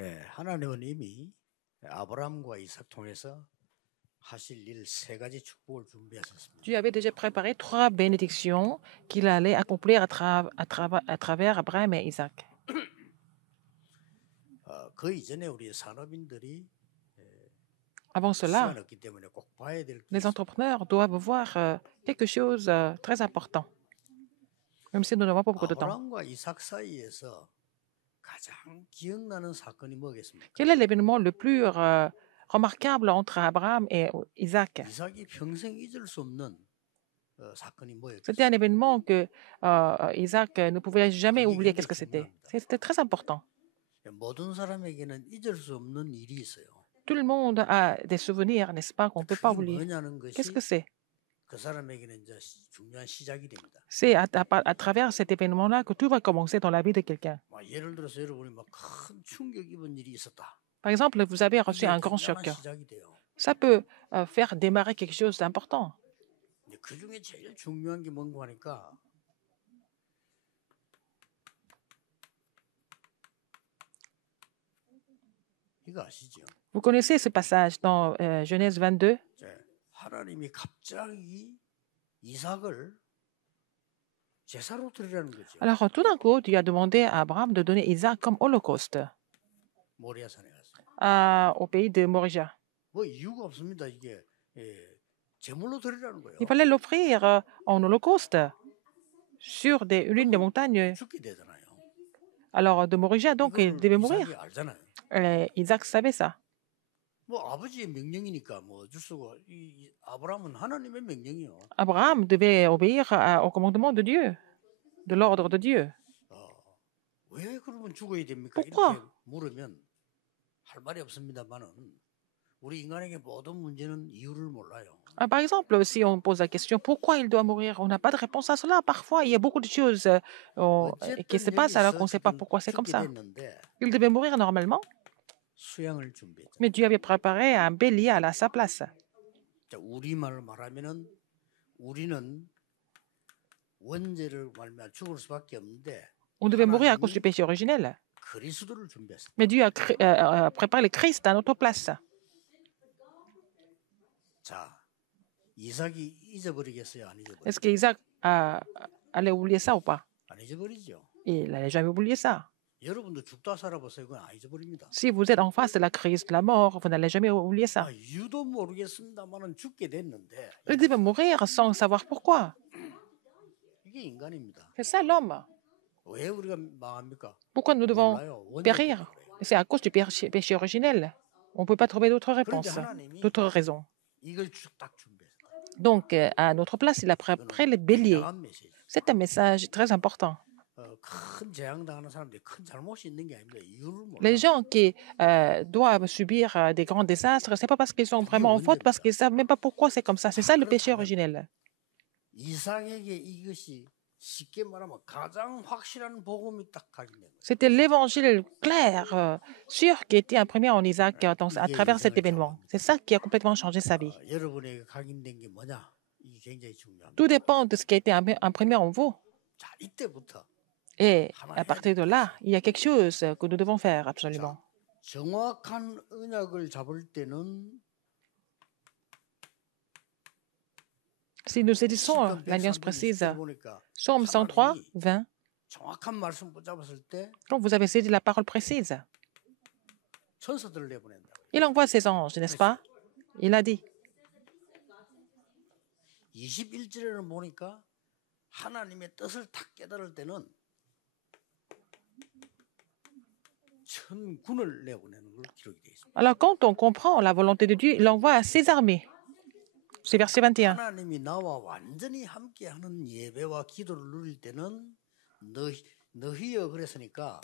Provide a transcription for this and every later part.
예, 하나님은 이미 아브라함과 이삭 통해서 하실 일 세 가지 축복을 준비하셨습니다. Dieu avait déjà préparé 3 bénédictions qu'il allait accomplir à travers Abraham et Isaac. 그 이전에 우리 산업인들이 Avant 시간 cela, 없기 때문에 꼭 봐야 될 게 les 있습니다. entrepreneurs doivent voir quelque chose de très important, même si nous n'avons pas beaucoup de temps. 아브라함과 이삭 사이에서 가장 기억나는 사건이 뭐겠습니까? Quel est l'événement le plus remarquable entre Abraham et Isaac? 이삭이 평생 잊을 수 없는 사건이 C'était un 뭐였겠습니까? événement que Isaac ne pouvait jamais oublier. Qu'est-ce que c'était? C'était très important. 모든 사람에게는 잊을 수 없는 일이 있어요. Tout le monde a des souvenirs, n'est-ce pas, qu'on ne peut pas 그게 oublier. 뭐냐는 Qu'est-ce 것이 que c'est? 그 사람에게는 이제 중요한 시작이 됩니다. C'est à travers cet événement-là que tout va commencer dans la vie de quelqu'un. 예를 들어서 여러분이 막 큰 충격 입은 일이 있었다. Par exemple, vous avez reçu 이게 un grand choc. 굉장한 시작이 돼요. Ça peut faire démarrer quelque chose d'important. 근데 그 중에 제일 중요한 게 뭔가 하니까 이거 아시죠? Vous connaissez ce passage dans Genèse 22? 하나님이 갑자기 이삭을 제사로 드리라는 거죠. Alors, tout d'un coup, Dieu a demandé à Abraham de donner Isaac comme holocauste 모리아산에 가서. au pays de Moria. 뭐 이유가 없습니다. 이게 제물로 드리라는 거예요. Il fallait l'offrir en holocauste sur l'une des montagnes. 죽게 되잖아요. Alors, de Moria, donc, il devait mourir. 이삭이 알잖아요. Isaac savait ça. 뭐 아버지의 명령이니까 뭐 어쩔 수가 이 아브라함은 하나님의 명령이요. Abraham devait obéir au commandement de Dieu, de l'ordre de Dieu. 왜 그러면 죽어야 됩니까? Pourquoi? 이렇게 물으면 할 말이 없습니다만은 우리 인간에게 모든 문제는 이유를 몰라요. Par exemple, si on pose la question pourquoi il doit mourir, on n'a pas de réponse à cela. Parfois, il y a beaucoup de choses qui se passent alors qu'on ne sait pas pourquoi c'est comme ça. Il devait mourir normalement, 수양을 준비했죠. mais Dieu avait préparé un bélier à sa place. 자, 우리말로 말하면은 우리는 원죄를 말면 죽을 수밖에 없는데 On devait mourir à cause du péché originel. 그리스도를 준비했습니다. Mais Dieu a préparé le Christ à notre place. 자, 이삭이 잊어버리겠어요? 안 잊어버리죠? Est-ce qu'Isaac allait oublier ça ou pas? 안 잊어버리죠. Il n'allait jamais oublier ça. 여러분도 죽다 살아보세요. 그건 안 잊어버립니다. Si vous êtes en face de la crise de la mort, vous n'allez jamais oublier ça. 이유도 모르겠습니다만은 죽게 됐는데 Il devait mourir sans savoir pourquoi. 이게 인간입니다. C'est ça l'homme. 왜 우리가 망합니까? Pourquoi nous devons 몰라요. 원죄 périr? 때문에 그래요. C'est à cause du péché originel. On ne peut pas trouver d'autres réponses, d'autres raisons. 이걸 딱 준비했어요. Donc, à notre place, il a préparé les béliers. 굉장한 메시지. C'est un message très important. 큰 재앙 당하는 사람들이 큰 잘못이 있는 게 아닙니다. 이유를 몰라요. Les gens qui doivent subir des grands désastres, c'est pas parce qu'ils sont vraiment en faute, parce qu'ils savent même pas pourquoi c'est comme ça. C'est ça le péché originel. 이삭에게 이것이 쉽게 말하면 가장 확실한 복음이 딱 각인된 거예요. C'était l'évangile clair, sûr, qui était imprimé en Isaac à travers cet événement. C'est ça qui a complètement changé sa vie. 여러분에게 각인된 게 뭐냐? 이게 굉장히 중요합니다. Tout dépend de ce qui a été imprimé en vous. 자, 이때부터 Et à partir de là, il y a quelque chose que nous devons faire absolument. 정확한 언약을 잡을 때는 Si nous saisissons l'alliance précise, Psaume 103, 20, 정확한 말씀 붙잡았을 때 quand vous avez saisi la parole précise, 천사들을 내보낸다. il envoie ses anges, n'est-ce pas? Il a dit. 21절에는 보니까 하나님의 뜻을 딱 깨달을 때는 천군을 내보내는 걸 기록이 되어 있습니다. Alors, quand on comprend la volonté de Dieu, il envoie ses armées. C'est verset 21. 하나님이 나와 완전히 함께하는 예배와 기도를 누릴 때는 너희여 그랬으니까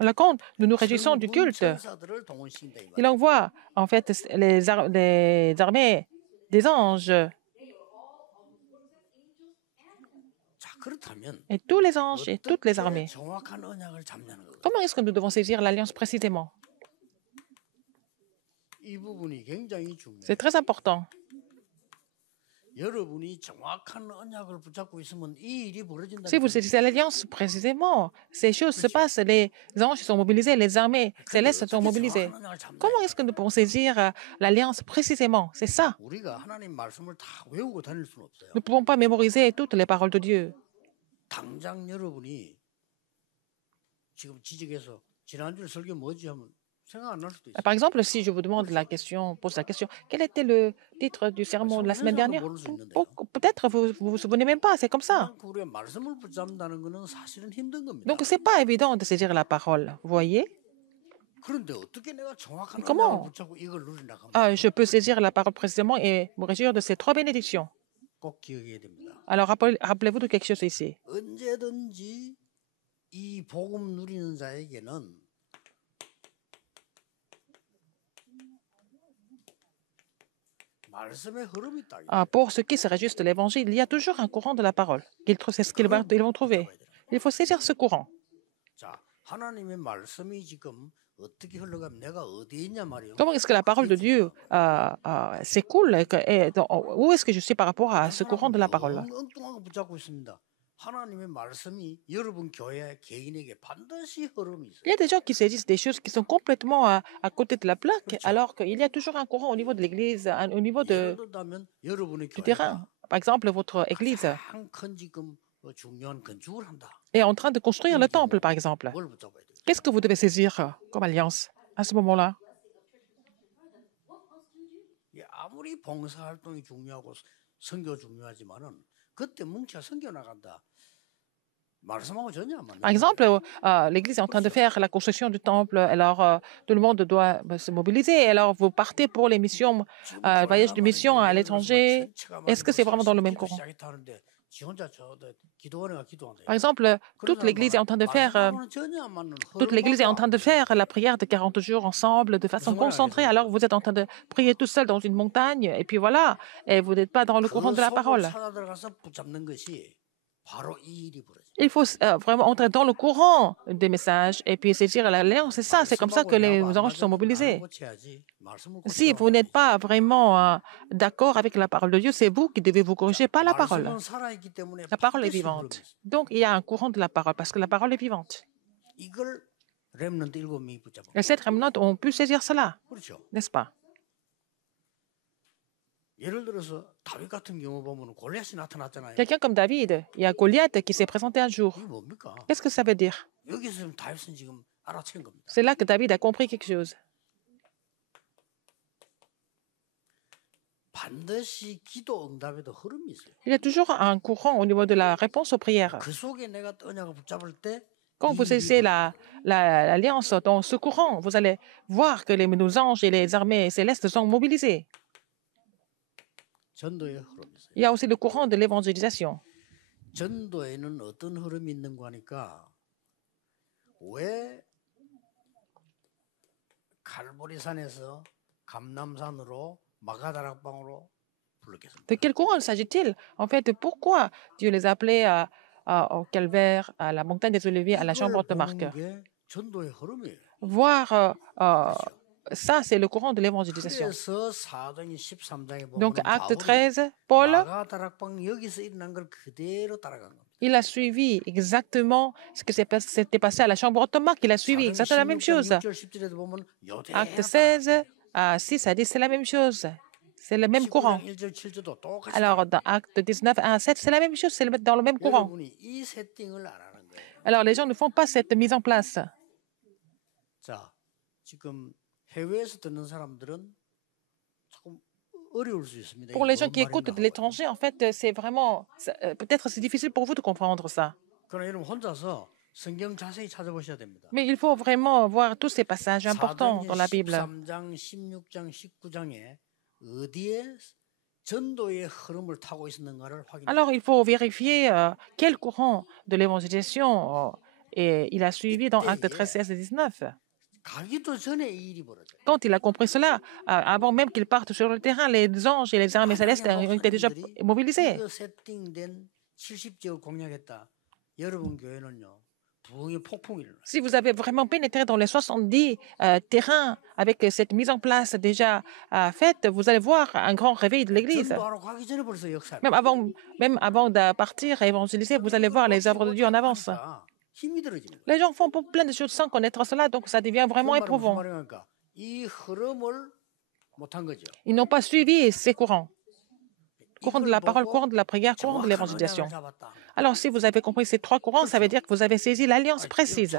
Alors, quand nous nous réjouissons du culte, 천사들을 동원시킨다 이 말이에요. il envoie en fait les armées des anges 자, 그렇다면 et tous les anges et toutes les armées. 정확한 언약을 잡냐는 거예요. Comment est-ce que nous devons saisir l'alliance précisément? 이 부분이 굉장히 중요해요. C'est très important. 여러분이 정확한 언약을 붙잡고 있으면 이 일이 Si 벌어진다니까. vous saisissez l'alliance précisément, ces choses se passent, les anges sont mobilisés, les armées 근데 célestes sont 어떻게 mobilisées. 정확한 언약을 잡냐? Comment est-ce que nous pouvons saisir l'alliance précisément? C'est ça. 우리가 하나님 말씀을 다 외우고 다닐 수는 없어요. Nous ne pouvons pas mémoriser toutes les paroles de Dieu. 당장 여러분이 지금 지적해서 지난주에 설교 뭐지 하면 생각 안 날 수도 있어요. Par exemple, si je vous demande la question, pose la question, quel était le titre du sermon de la semaine dernière? 모를 수 있는데요. Peut-être vous vous souvenez même pas, c'est comme ça. 그만큼 우리가 말씀을 붙잡는다는 것은 사실은 힘든 겁니다. Donc, c'est pas évident de saisir la parole, vous voyez? 그런데 어떻게 내가 정확한 Comment? 언약을 붙잡고 이걸 누린다 하면 Je peux saisir la parole précisément et me réjouir de ces 3 bénédictions. 꼭 기억해야 됩니다. Alors, rappelez-vous de quelque chose ici. 언제든지 이 복음 누리는 자에게는 말씀의 흐름이 딱 있어요. Pour ceux qui se réjouissent de l'évangile, il y a toujours un courant de la parole. C'est ce qu'ils vont trouver. Il faut saisir ce courant. 자, 하나님의 말씀이 지금 어떻게 흘러가면 내가 어디에 있냐 말이에요. Comment est-ce que la parole de Dieu s'écoule où est-ce que je suis par rapport à ce courant de la parole? 엉뚱한 거 붙잡고 있습니다. 하나님의 말씀이 여러분 교회 개인에게 반드시 흐름이 있어요. Il y a des gens qui saisissent des choses qui sont complètement à côté de la plaque, alors qu'il y a toujours un courant au niveau de l'église, au niveau 예를 들면 여러분의 du 교회가 terrain. Par exemple, votre église 가장 큰 지금 중요한 건축을 한다. est en train de construire le temple, par exemple. 뭘 붙잡아야 돼요? Qu'est-ce que vous devez saisir comme alliance à ce moment-là? 아무리 봉사 활동이 중요하고 선교 중요하지만은 그때 뭉쳐 선교 나간다. 말씀하고 전혀 안 맞는. Par exemple, l'église est en train de faire la construction du temple, alors tout le monde doit se mobiliser. Alors vous partez pour les missions, voyage de mission à l'étranger. Est-ce que c'est vraiment dans le même courant? Par exemple, toute l'église est en train de faire la prière de 40 jours ensemble de façon concentrée. Alors vous êtes en train de prier tout seul dans une montagne et puis voilà, et vous n'êtes pas dans le courant de la parole. Il faut vraiment entrer dans le courant des messages et puis saisir l'alliance. C'est ça, c'est comme ça que les anges sont mobilisés. Si vous n'êtes pas vraiment d'accord avec la parole de Dieu, c'est vous qui devez vous corriger, pas la parole. La parole est vivante. Donc, il y a un courant de la parole parce que la parole est vivante. Les 7 remnants ont pu saisir cela, n'est-ce pas? Quelqu'un comme David, il y a Goliath qui s'est présenté un jour. Qu'est-ce que ça veut dire? C'est là que David a compris quelque chose. Il y a toujours un courant au niveau de la réponse aux prières. Quand vous saisissez l'alliance dans ce courant, vous allez voir que nos anges et les armées célestes sont mobilisés. Il y a aussi le courant de l'évangélisation. 전도에는 어떤 흐름이 있는 거 하니까 왜 갈보리산에서 감남산으로 마가다락방으로 불렀겠습니까? De quel courant s'agit-il? En fait, pourquoi Dieu les a appelés au calvaire, à la montagne des Oliviers, à la chambre de Marc? 전도의 흐름이에요. Voir ça, c'est le courant de l'évangélisation. 그래서 사도행 13장에 보면 Donc, acte 13, Paul, 마가다락방 여기서 일어난 걸 그대로 따라간 겁니다. il a suivi exactement ce qui s'était passé à la chambre de Marc. Il a suivi exactement la même chose. Acte 16, 6 à 10, c'est la même chose. C'est le même courant. Alors, dans acte 19, 1 à 7, c'est la même chose. C'est dans le même courant. Alors, les gens ne font pas cette mise en place. 자, 지금 해외에서 듣는 사람들은 조금 어려울 수 있습니다. Pour les gens qui écoutent de l'étranger, en fait, c'est vraiment, peut-être c'est difficile pour vous de comprendre ça. 그러나 여러분 혼자서 성경 자세히 찾아보셔야 됩니다. Mais il faut vraiment voir tous ces passages importants dans la Bible. 13장, 16장, 19장에 어디에 전도의 흐름을 타고 있었는가를 확인해. Alors, il faut vérifier quel courant de l'évangélisation et il a suivi dans Actes 13, 16 et 19. Quand il a compris cela, avant même qu'il parte sur le terrain, les anges et les armées célestes ont été déjà mobilisés. Si vous avez vraiment pénétré dans les 70 terrains avec cette mise en place déjà faite, vous allez voir un grand réveil de l'Église. Même avant de partir à évangéliser, vous allez voir les œuvres de Dieu en avance. Les gens font plein de choses sans connaître cela, donc ça devient vraiment éprouvant. Ils n'ont pas suivi ces courants. Courant de la parole, courant de la prière, courant de l'évangélisation. Alors, si vous avez compris ces trois courants, ça veut dire que vous avez saisi l'alliance précise.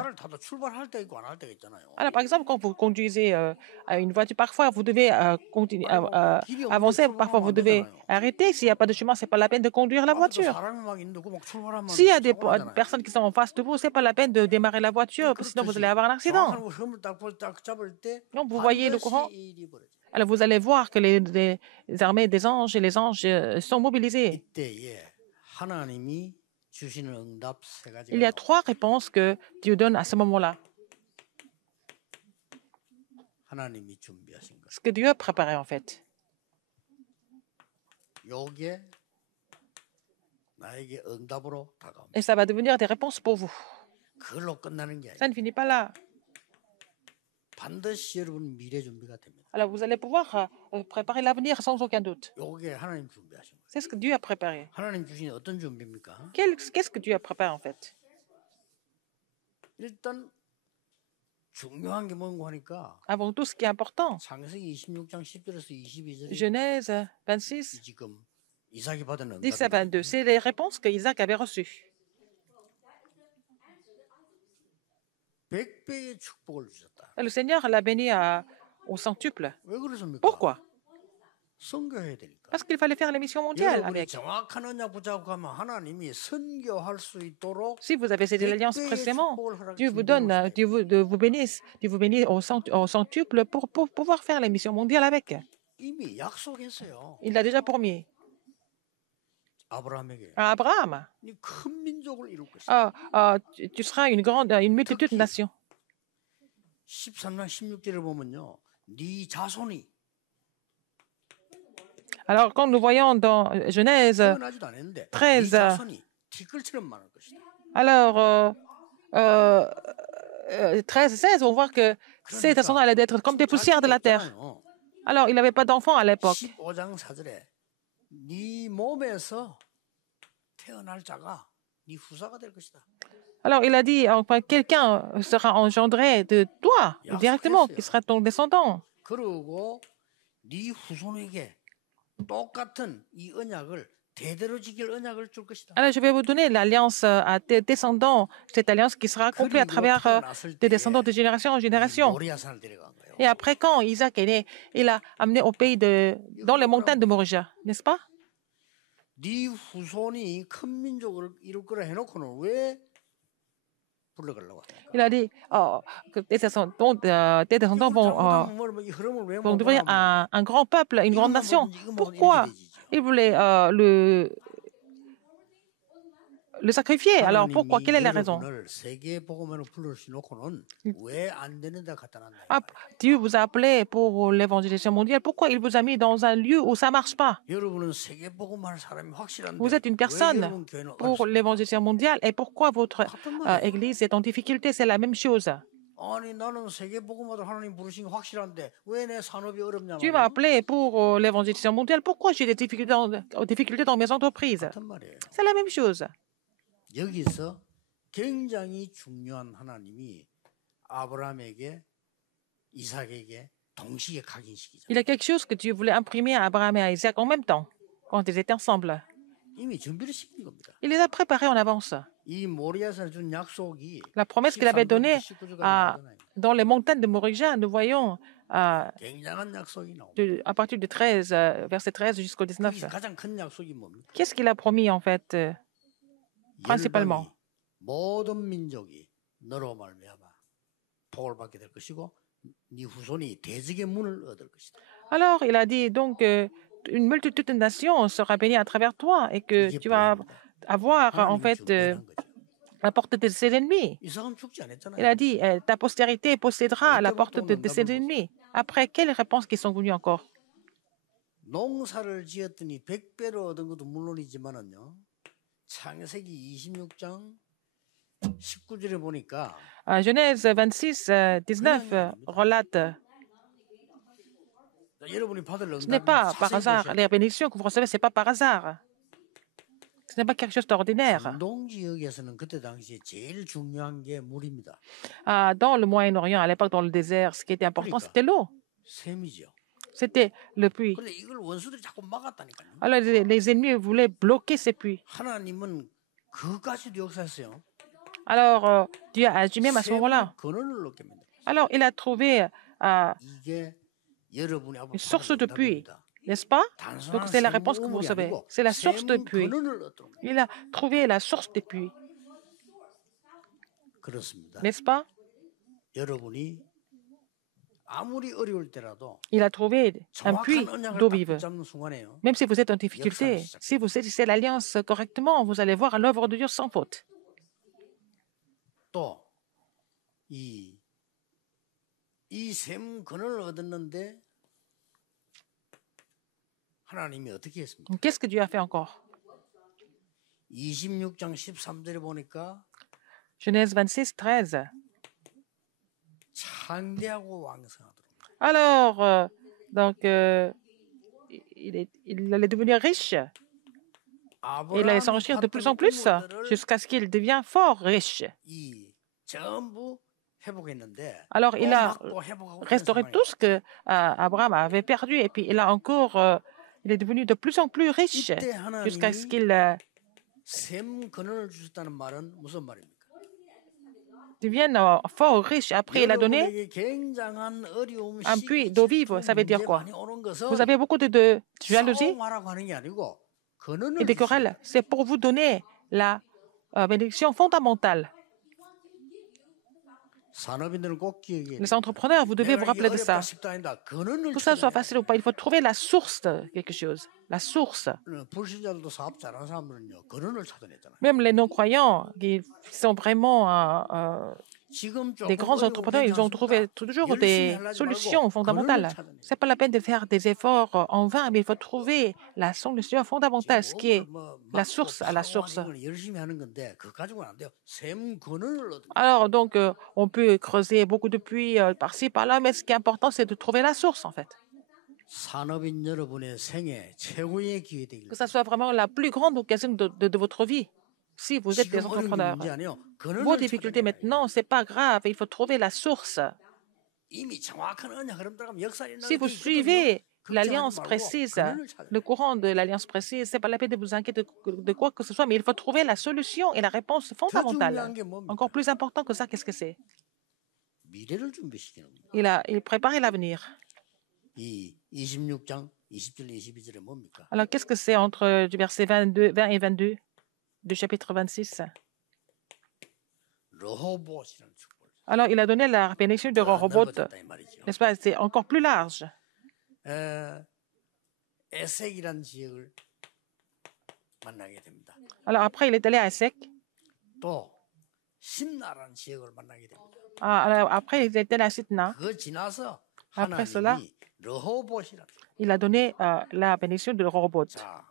Alors, par exemple, quand vous conduisez une voiture, parfois vous devez avancer, parfois vous devez arrêter. S'il n'y a pas de chemin, ce n'est pas la peine de conduire la voiture. S'il y a des personnes qui sont en face de vous, ce n'est pas la peine de démarrer la voiture, sinon vous allez avoir un accident. Donc, vous voyez le courant. Alors, vous allez voir que les armées des anges et les anges sont mobilisés. Il y a trois réponses que Dieu donne à ce moment-là. Ce que Dieu a préparé, en fait. Et ça va devenir des réponses pour vous. Ça ne finit pas là. Alors, vous allez pouvoir préparer l'avenir sans aucun doute. C'est ce que Dieu a préparé. Qu'est-ce que Dieu a préparé, en fait? Avant tout, ce qui est important, Genèse 26, 10 à 22, c'est les réponses que Isaac avait reçues. Le Seigneur l'a béni au centuple. Pourquoi? Parce qu'il fallait faire l'émission mondiale avec. Si vous avez cédé l'alliance précédemment, Dieu vous donne, Dieu vous bénisse au centuple pour pouvoir faire l'émission mondiale avec. Il l'a déjà promis. À Abraham, tu seras une multitude de nations. Alors, quand nous voyons dans Genèse 13, alors 13, 16, on voit que ces descendants allaient être comme des poussières de la terre. Alors, il n'avait pas d'enfants à l'époque. Alors, il a dit, enfin, quelqu'un sera engendré de toi, directement, qui sera ton descendant. Alors, je vais vous donner l'alliance à tes descendants, cette alliance qui sera accomplie à travers tes descendants de génération en génération. Et après, quand Isaac est né, il a amené au pays dans les montagnes de Moria, n'est-ce pas? Il a dit que tes descendants vont devenir un grand peuple, une grande nation. Pourquoi il voulait le sacrifier? Alors pourquoi? Quelle est la raison? Dieu vous a appelé pour l'évangélisation mondiale. Pourquoi il vous a mis dans un lieu où ça ne marche pas? Vous êtes une personne pour l'évangélisation mondiale. Et pourquoi votre église est en difficulté? C'est la même chose. Dieu m'a appelé pour l'évangélisation mondiale. Pourquoi j'ai des difficultés dans mes entreprises? C'est la même chose. 여기서 굉장히 중요한 하나님이 아브라함에게 이삭에게 동시에 각인시키죠. Il y a quelque chose que Dieu voulait imprimer à Abraham et à Isaac en même temps, quand ils étaient ensemble. 이미 준비를 시킨 겁니다. Il les a préparés en avance. 이 모리아에서 준 약속이 La promesse qu'il avait donnée dans les montagnes de Moria, nous voyons 굉장한 약속이 나옵니다. à partir de 13, verset 13 jusqu'au 19. 가장 큰 약속이 뭡니까? Qu'est-ce qu'il a promis en fait? Principalement. 모든 민족이 너로 말미암아 복을 받게 될 것이고 네 후손이 대적의 문을 얻을 것이다. Alors, il a dit donc une multitude de nations sera bénie à travers toi et que tu vas avoir en fait la porte de ses ennemis. Il a dit ta postérité possédera la porte de ses ennemis. Après, quelles réponses qui sont venues encore? 농사를 지었더니 100배로 얻은 것도 물론이지만은요. 창세기 26장 19절에 보니까 Genèse 26, 19 relate, 여러분이 받을 ce n'est 응답이 pas par 자세히 hasard. 보셔야 Les bénédictions que vous recevez, ce n'est pas par hasard. Ce n'est pas quelque chose d'ordinaire. 중동 지역에서는 그때 당시에 제일 중요한 게 물입니다. Dans le Moyen-Orient, à l'époque, dans le désert, ce qui était important, c'était l'eau. 샘이죠. C'était le puits. 근데 이걸 원수들이 자꾸 막았다니까요. Alors, les ennemis voulaient bloquer ces puits. 하나님은 그까지도 역사했어요. Alors, Dieu a agi même à ce moment-là. 근원을 얻게 만들어요. Alors, il a trouvé 이게 여러분이 앞으로 une source 받을 de puits, 응답입니다. n'est-ce pas? 단순한 Donc, c'est la réponse que vous 샘물이 recevez. 아니고 C'est la source de 샘 puits. 근원을 얻도록. Il a trouvé la source des puits, 그렇습니다. n'est-ce pas? 여러분이 아무리 어려울 때라도 Il a trouvé un puits 정확한 언약을 d'eau 딱 vive. 붙잡는 순간에요. Même si vous êtes en difficulté, si vous saisissez l'alliance correctement, vous allez voir l'œuvre de Dieu sans faute. 또 이 샘 근원을 얻었는데 하나님이 어떻게 했습니까? Qu'est-ce que Dieu a fait encore? 26장 13절에 보니까 Genèse 26, 13. 창대하고 왕성하도록. Alors, donc, il allait devenir riche. Et il allait s'enrichir de plus en plus jusqu'à ce qu'il devienne fort riche. 이 전부 회복했는데 Alors, il a 또 회복하고 restauré tout ce que Abraham avait perdu et puis il a encore, il est devenu de plus en plus riche 이때 jusqu'à ce 하나님이 qu'il 샘 근원을 주셨다는 말은 무슨 말입니까? devienne fort riche. Après, il a donné 여러분에게 굉장한 어려움, un puits d'eau vive. Ça veut dire quoi? 문제 많이 오는 것은 Vous avez beaucoup de jalousie 싸움하라고 하는 게 아니고 근원을 et des querelles. C'est pour vous donner la bénédiction fondamentale. 산업인들은 꼭 기억해야 Les entrepreneurs, vous devez vous rappeler de ça. 근원을 Que ça soit 찾아내야 facile ou pas, il faut trouver la source de quelque chose. La source. 돼요. 불신자들도 사업 잘하는 사람들은요 근원을 찾아냈잖아요. Même les non-croyants, qui sont vraiment 지금 조금 des grands 어려워 entrepreneurs, ils ont trouvé toujours des solutions fondamentales. Ce n'est pas la peine de faire des efforts en vain, mais il faut trouver la solution fondamentale, ce qui est la source à la source. 열심히 하는 건데 그 가지고는 안 돼요. 샘 근원을 얻어. Alors, donc, on peut creuser beaucoup de puits par-ci, par-là, mais ce qui est important, c'est de trouver la source, en fait. 산업인 여러분의 생애 최고의 기회 되길. Que ça soit vraiment la plus grande occasion de votre vie, si vous êtes des 지금 어려운 게 entrepreneurs. 문제 아니에요. Vos 근원을 difficultés 찾아내야 돼요. maintenant, ce n'est pas grave, il faut trouver la source. 이미 정확한 언약 흐름 들어가면 역사에 Si vous suivez l'alliance précise, le courant de l'alliance précise, ce n'est pas la peine de vous inquiéter de quoi que ce soit, mais il faut trouver la solution et la réponse 더 fondamentale. 중요한 게 뭡니까? Encore plus important que ça, qu'est-ce que c'est? 미래를 준비시키는 겁니다. Il prépare l'avenir. 이 26장 20절 22절에 뭡니까? Alors, qu'est-ce que c'est entre du verset 20 et 22 du chapitre 26? 러호봇이라는 축복을 Alors, il a donné la bénédiction de Rehoboth, 넓어졌다 이 말이죠. n'est-ce pas? C'est encore plus large. 에색이라는 지역을 만나게 됩니다. Alors, après, il est allé à Essek. 또 심나라는 지역을 만나게 됩니다. Alors, après, il est allé à Sitna. 그거 지나서 Après cela, 하나님이 러호봇이라는 il a donné la bénédiction de Rehoboth. 자,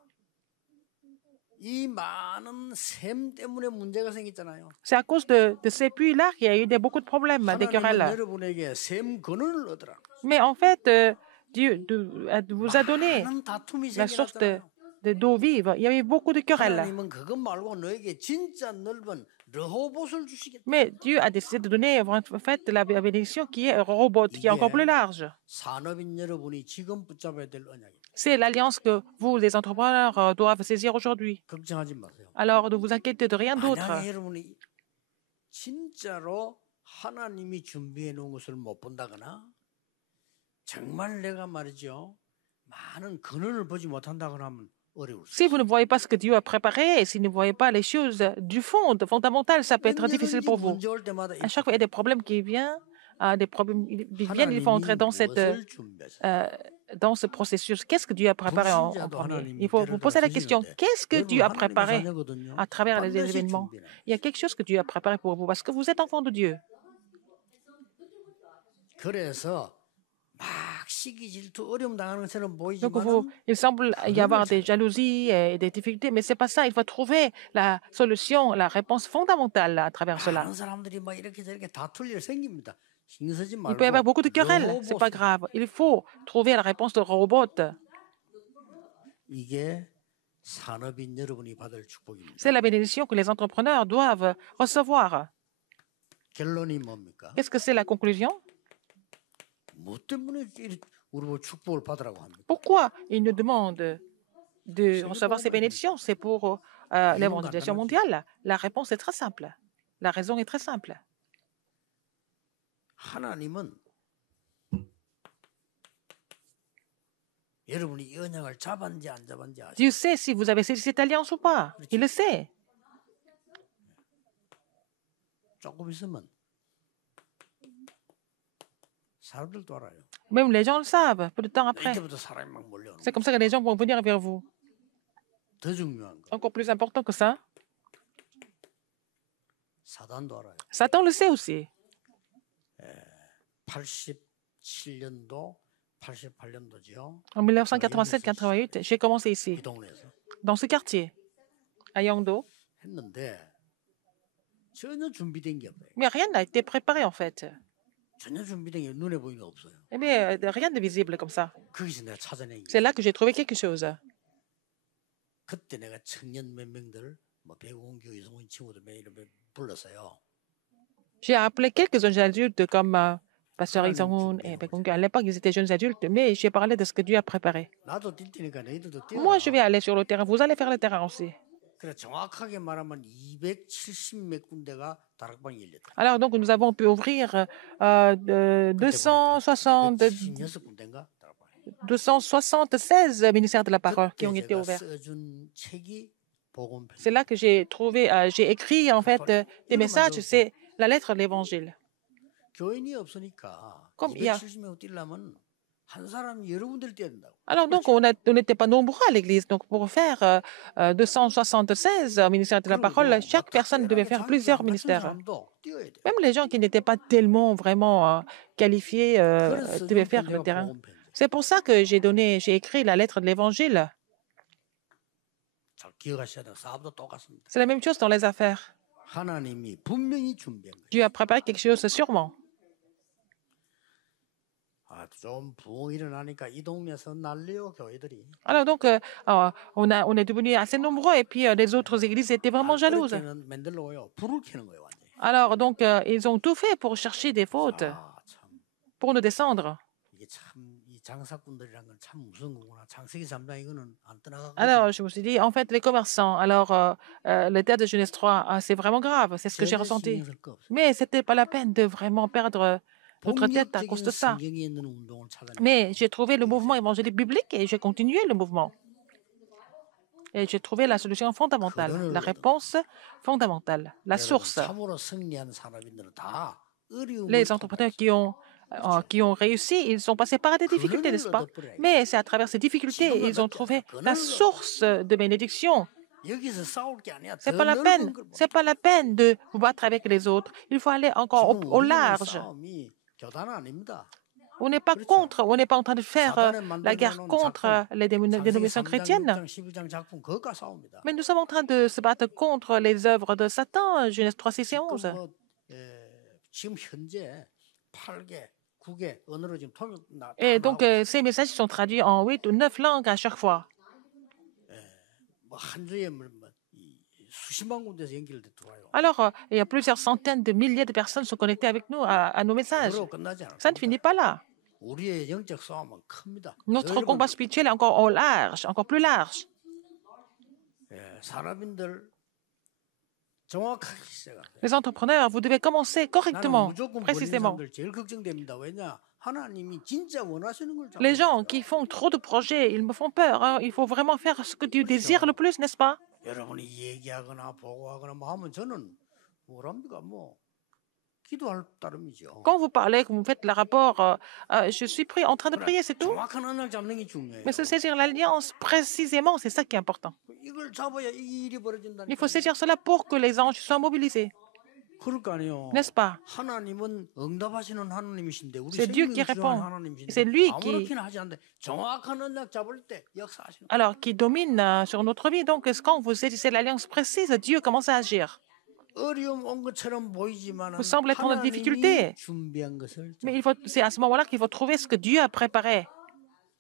이 많은 샘 때문에 문제가 생겼잖아요. C'est à cause de ces puits-là qu'il y a eu beaucoup de problèmes, des 하나님은 querelles. 여러분에게 샘 근원을 얻으라. Mais en fait, Dieu vous a donné 많은 다툼이 la source 생겨났잖아요. d'eau vive. Il y avait beaucoup de querelles. 하나님은 그것 말고 너에게 진짜 넓은 러호봇을 주시겠다. Mais Dieu a décidé de donner en fait la bénédiction qui est Rehoboth, qui est encore plus large. 산업인 여러분이 지금 붙잡아야 될 언약입니다. C'est l'alliance que vous, les entrepreneurs, doivent saisir aujourd'hui. 걱정하지 마세요. Alors, ne vous inquiétez de rien d'autre. 만약에 여러분이 진짜로 하나님이 준비해 놓은 것을 못 본다거나 정말 내가 말이죠. 많은 근원을 보지 못한다거나 하면 어려울 수 Si vous ne voyez pas ce que Dieu a préparé, si vous ne voyez pas les choses du fond, fondamentales, ça peut être difficile pour vous. 문제 올 때마다 À chaque fois, il y a des problèmes qui viennent, il faut entrer dans dans ce processus. Qu'est-ce que Dieu a préparé en premier? Il faut vous poser la question, qu'est-ce que Dieu a préparé à travers les événements? Il y a quelque chose que Dieu a préparé pour vous, parce que vous êtes enfant de Dieu. 그래서 막 Donc, il semble y avoir des jalousies et des difficultés, mais ce n'est pas ça. Il faut trouver la solution, la réponse fondamentale à travers cela. Il peut y avoir beaucoup de querelles, ce n'est pas grave. Il faut trouver la réponse de robot. C'est la bénédiction que les entrepreneurs doivent recevoir. Qu'est-ce que c'est la conclusion? Pourquoi ils nous demandent de recevoir ces bénédictions? C'est pour l'évangélisation mondiale. La réponse est très simple. La raison est très simple. Dieu sait si vous avez saisi cette alliance ou pas. Il le sait. Même les gens le savent, peu de temps après. C'est comme ça que les gens vont venir vers vous. Encore plus important que ça, Satan le sait aussi. En 1987-88, j'ai commencé ici, dans ce quartier, à Yangdo. Mais rien n'a été préparé en fait. Eh bien, rien de visible comme ça. C'est là que j'ai trouvé quelque chose. J'ai appelé quelques jeunes adultes comme Pasteur Isang et Bekongyu. À l'époque, ils étaient jeunes adultes, mais j'ai parlé de ce que Dieu a préparé. Moi, je vais aller sur le terrain. Vous allez faire le terrain aussi. Alors, donc, nous avons pu ouvrir 276 ministères de la parole qui ont été ouverts. C'est là que j'ai trouvé, j'ai écrit en fait des messages, c'est la lettre de l'Évangile. Comme il y a... Alors donc, on n'était pas nombreux à l'église. Donc, pour faire 276 ministères de la parole, chaque personne devait faire plusieurs ministères. Même les gens qui n'étaient pas tellement vraiment qualifiés devaient faire le terrain. C'est pour ça que j'ai écrit la lettre de l'Évangile. C'est la même chose dans les affaires. Dieu a préparé quelque chose sûrement. Alors donc, on est devenu assez nombreux et puis les autres églises étaient vraiment jalouses. Alors donc, ils ont tout fait pour chercher des fautes, pour nous descendre. Alors, je me suis dit, en fait, les commerçants, alors, le terre de Genèse 3, c'est vraiment grave, c'est ce que j'ai ressenti. Mais ce n'était pas la peine de vraiment perdre notre tête à cause de ça. Mais j'ai trouvé le mouvement évangélique biblique et j'ai continué le mouvement. Et j'ai trouvé la solution fondamentale, la réponse fondamentale, la source. Les entrepreneurs qui ont réussi, ils sont passés par des difficultés, n'est-ce pas? Mais c'est à travers ces difficultés, ils ont trouvé la source de bénédiction. Ce n'est pas la peine de vous battre avec les autres. Il faut aller encore au large. On n'est pas en train de faire la guerre contre les dénominations chrétiennes. Mais nous sommes en train de se battre contre les œuvres de Satan, Genèse 3, 6 et 11. Et donc, ces messages sont traduits en 8 ou 9 langues à chaque fois. Alors, il y a plusieurs centaines de milliers de personnes qui sont connectées avec nous à nos messages. Ça ne finit pas là. Notre combat spirituel est encore au large, encore plus large. Les entrepreneurs, vous devez commencer correctement, précisément. Les gens qui font trop de projets, ils me font peur. Hein. Il faut vraiment faire ce que Dieu désire le plus, n'est-ce pas? Quand vous parlez, quand vous faites le rapport, je suis en train de prier, c'est tout. Mais se saisir l'alliance, précisément, c'est ça qui est important. Il faut saisir cela pour que les anges soient mobilisés. N'est-ce pas? 하나님은 응답하시는 하나님이신데 우리 C'est Dieu qui 생명을 주장하는 répond. 하나님이신데 C'est lui qui, 아무렇게나 하지 않는데 정확한 언약 잡을 때 역사하시는 거예요. alors, qui domine sur notre vie. Donc, quand vous saisissez l'alliance précise, Dieu commence à agir. 어려움 온 것처럼 보이지만 Vous semblez être en 하나님이 difficulté. 준비한 것을 Mais c'est à ce moment-là qu'il faut trouver ce que Dieu a préparé.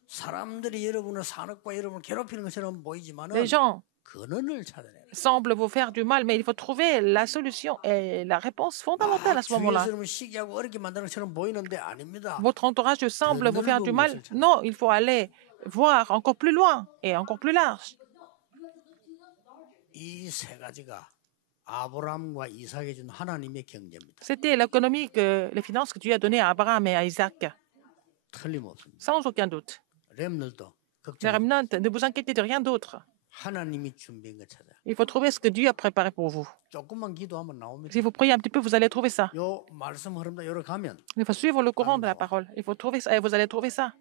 사람들이 여러분을 산업과 여러분을 괴롭히는 것처럼 보이지만 Les gens 근원을 찾아내라. semblent vous faire du mal, mais il faut trouver la solution et la réponse fondamentale à ce moment-là. 주위에서 여러분 시기하고 어렵게 만드는 것처럼 보이는데 아닙니다. Votre entourage semble vous faire du mal. Non, il faut aller voir encore plus loin et encore plus large. 이 세 가지가 아브라함과 이삭에게 준 하나님의 경제입니다. C'était l'économie, les finances que Dieu a données à Abraham et à Isaac, 틀림없습니다. sans aucun doute. 렘널도 Les 걱정. remnants, ne vous inquiétez de rien d'autre. 하나님이 준비한 것 찾아. Il faut trouver ce que Dieu a préparé pour vous. 조금만 기도하면 나옵니다. Si vous priez un petit peu, vous allez trouver ça. 요 말씀 흐름다 요러 가면 Il faut suivre le courant de la parole. Il faut trouver ça et vous allez trouver ça.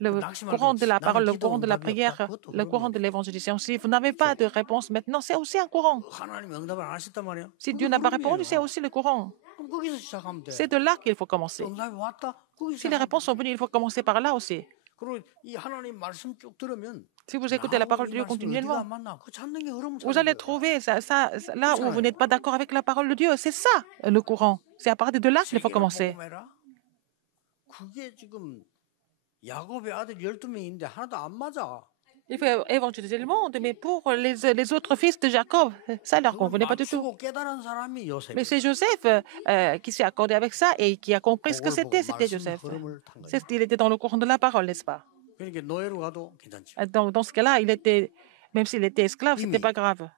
Le courant de la parole, le courant de la prière, le courant de l'évangélisation. Si vous n'avez pas de réponse maintenant, c'est aussi un courant. 하나님이 응답을 안 하셨단 말이에요. Si Dieu n'a pas répondu, c'est aussi le courant. 그럼 거기서 시작하면 돼. C'est de là qu'il faut commencer. 응답이 왔다. 거기서 Si les 시작하면 réponses sont venues, il faut commencer par là aussi. 그리고 이 하나님 말씀 쭉 들으면 Si vous écoutez la parole de Dieu continuellement, vous allez trouver ça, là où vous n'êtes pas d'accord avec la parole de Dieu. C'est ça, le courant. C'est à partir de là qu'il faut commencer. 그게 지금 야곱의 아들 12명인데 하나도 안 맞아. Il faut évangéliser le monde, mais pour les autres fils de Jacob, ça ne leur convenait pas du tout. 깨달은 사람이 요셉. Mais c'est Joseph qui s'est accordé avec ça et qui a compris ce que c'était. C'était Joseph. Il était dans le courant de la parole, n'est-ce pas? 그러니까 노예로 가도 괜찮죠. Dans ce cas-là, même s'il était esclave, ce n'était pas grave.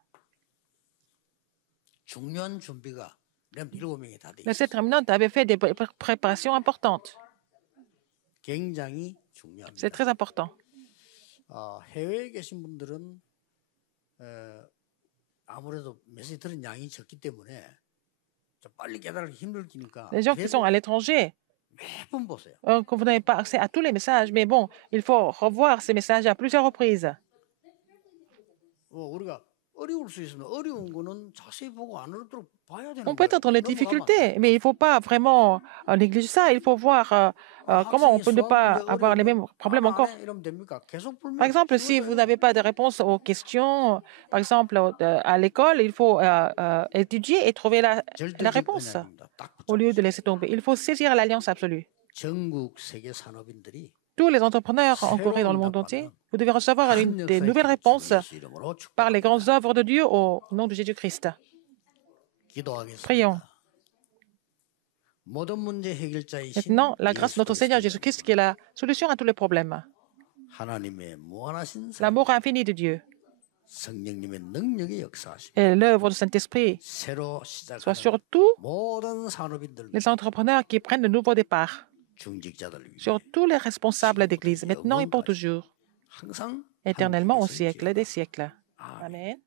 중요한 준비가 렘 7명이 다 돼 Mais 있어요. cette remnant avait fait des préparations importantes. 굉장히 중요합니다. C'est très important. 해외에 계신 분들은 아무래도 메시지 들은 양이 적기 때문에 좀 빨리 깨달기 힘들기니까 Les gens qui sont à l'étranger, 매번 보세요. que vous n'avez pas accès à tous les messages, mais bon, il faut revoir ces messages à plusieurs reprises. 우리가 어려울 수 있으면 어려운 거는 자세히 보고 안 어렵도록 봐야 되는 On peut être dans les 거예요. difficultés, mais il ne faut pas vraiment négliger ça. Il faut voir comment on peut ne pas avoir les mêmes problèmes encore. Par exemple, si vous n'avez pas de réponse aux questions, par exemple, à l'école, il faut étudier et trouver la réponse au lieu de laisser tomber. Il faut saisir l'alliance absolue. 전국 세계 산업인들이 Tous les entrepreneurs en Corée et dans le monde entier, vous devez recevoir des nouvelles réponses par les grandes œuvres de Dieu au nom de Jésus-Christ. Prions. Maintenant, la grâce de notre Seigneur Jésus-Christ qui est la solution à tous les problèmes. L'amour infini de Dieu et l'œuvre du Saint-Esprit soit sur tous les entrepreneurs qui prennent de nouveaux départs, sur tous les responsables d'Église, maintenant et pour toujours, éternellement au siècle des siècles. Amen.